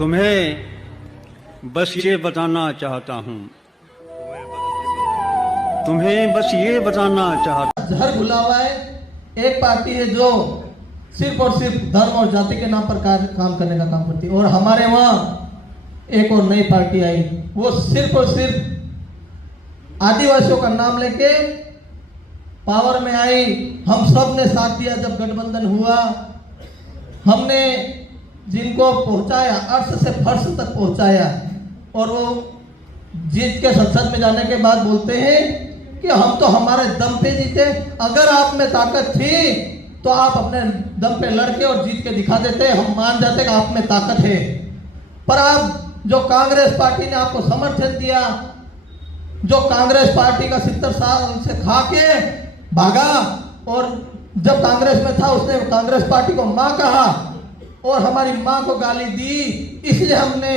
तुम्हें बस ये बताना चाहता हूँ, तुम्हें बस ये बताना चाहता। जहर घुला हुआ है। एक पार्टी है जो सिर्फ और सिर्फ धर्म और जाति के नाम पर काम करने का काम करती है, और हमारे वहाँ एक और नई पार्टी आई, वो सिर्फ और सिर्फ आदिवासियों का नाम लेके पावर में आई। हम सब ने साथ दिया जब गठबंधन हुआ। हमने जिनको पहुंचाया, अर्श से फर्श तक पहुंचाया, और वो जीत के संसद में जाने के बाद बोलते हैं कि हम तो हमारे दम पे जीते। अगर आप में ताकत थी तो आप अपने दम पे लड़के और जीत के दिखा देते, हम मान जाते कि आप में ताकत है। पर आप जो कांग्रेस पार्टी ने आपको समर्थन दिया, जो कांग्रेस पार्टी का 70 साल से खा के भागा, और जब कांग्रेस में था उसने कांग्रेस पार्टी को मां कहा और हमारी मां को गाली दी, इसलिए हमने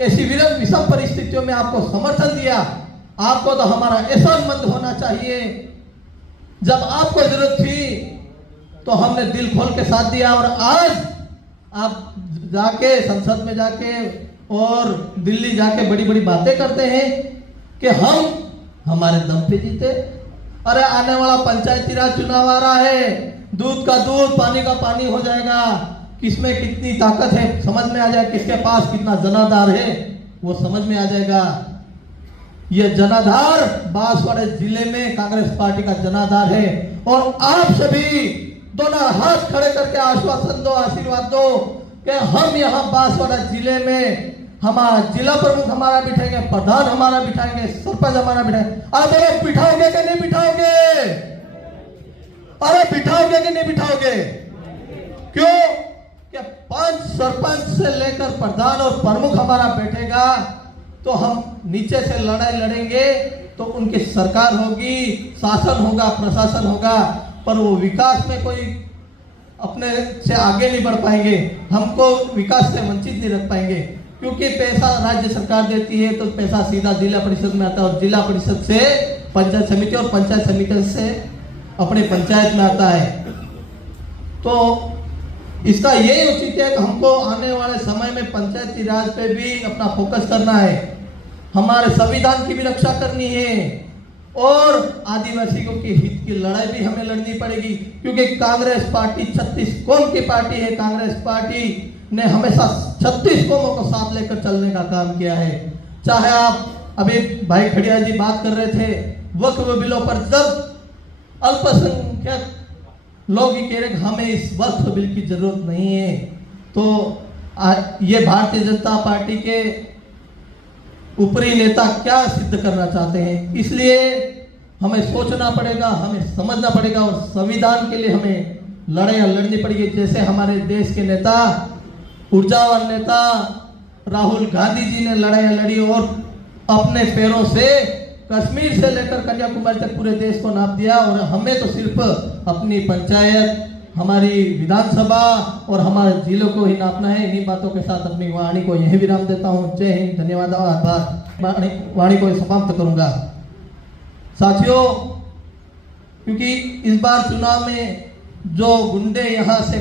ऐसी विषम परिस्थितियों में आपको समर्थन दिया। आपको तो हमारा एहसानमंद होना चाहिए। जब आपको जरूरत थी तो हमने दिल खोल के साथ दिया, और आज आप जाके संसद में जाके और दिल्ली जाके बड़ी बड़ी बातें करते हैं कि हम हमारे दम पे जीते। अरे आने वाला पंचायती राज चुनाव आ रहा है, दूध का दूध पानी का पानी हो जाएगा। किसमें कितनी ताकत है समझ में आ जाएगा, किसके पास कितना जनाधार है वो समझ में आ जाएगा। ये जनाधार बांसवाड़ा जिले में कांग्रेस पार्टी का जनाधार है, और आप सभी दोनों हाथ खड़े करके आश्वासन दो, आशीर्वाद दो कि हम यहाँ बांसवाड़ा जिले में हमारा जिला प्रमुख हमारा बिठाएंगे, प्रधान हमारा बिठाएंगे, सरपंच हमारा बिठाएंगे। अरे बिठाओगे कि नहीं बिठाओगे? अरे बिठाओगे कि नहीं बिठाओगे? क्यों? कि 5 सरपंच से लेकर प्रधान और प्रमुख हमारा बैठेगा तो हम नीचे से लड़ाई लड़ेंगे, तो उनकी सरकार होगी, शासन होगा, प्रशासन होगा, पर वो विकास में कोई अपने से आगे नहीं बढ़ पाएंगे। हमको विकास से वंचित नहीं रख पाएंगे, क्योंकि पैसा राज्य सरकार देती है तो पैसा सीधा जिला परिषद में आता है, और जिला परिषद से पंचायत समिति, और पंचायत समिति से अपने पंचायत में आता है। तो इसका यही उचित है कि हमको आने वाले समय में पंचायती राज पे भी अपना फोकस करना है, हमारे संविधान की भी रक्षा करनी है, और आदिवासियों के हित की लड़ाई भी हमें लड़नी पड़ेगी, क्योंकि कांग्रेस पार्टी 36 कौम की पार्टी है। कांग्रेस पार्टी ने हमेशा 36 कौमों को साथ लेकर चलने का काम किया है। चाहे आप अभी भाई खड़िया जी बात कर रहे थे वक्फ बिलों पर, जब अल्पसंख्यक लोग कह रहे हमें इस वक्फ बिल की जरूरत नहीं है, तो ये भारतीय जनता पार्टी के ऊपरी नेता क्या सिद्ध करना चाहते हैं। इसलिए हमें सोचना पड़ेगा, हमें समझना पड़ेगा, और संविधान के लिए हमें लड़ाइयां लड़नी पड़ेगी। जैसे हमारे देश के नेता, ऊर्जावान नेता राहुल गांधी जी ने लड़ाइयां लड़ी और अपने पैरों से कश्मीर से लेकर कन्याकुमारी तक पूरे देश को नाप दिया, और हमें तो सिर्फ अपनी पंचायत, हमारी विधानसभा और हमारे जिलों को ही नापना है। इन्हीं बातों के साथ अपनी वाणी को यहीं विराम देता हूँ। जय हिंद, धन्यवाद और आभार। वाणी को समाप्त करूंगा। साथियों, क्योंकि इस बार चुनाव में जो गुंडे यहाँ से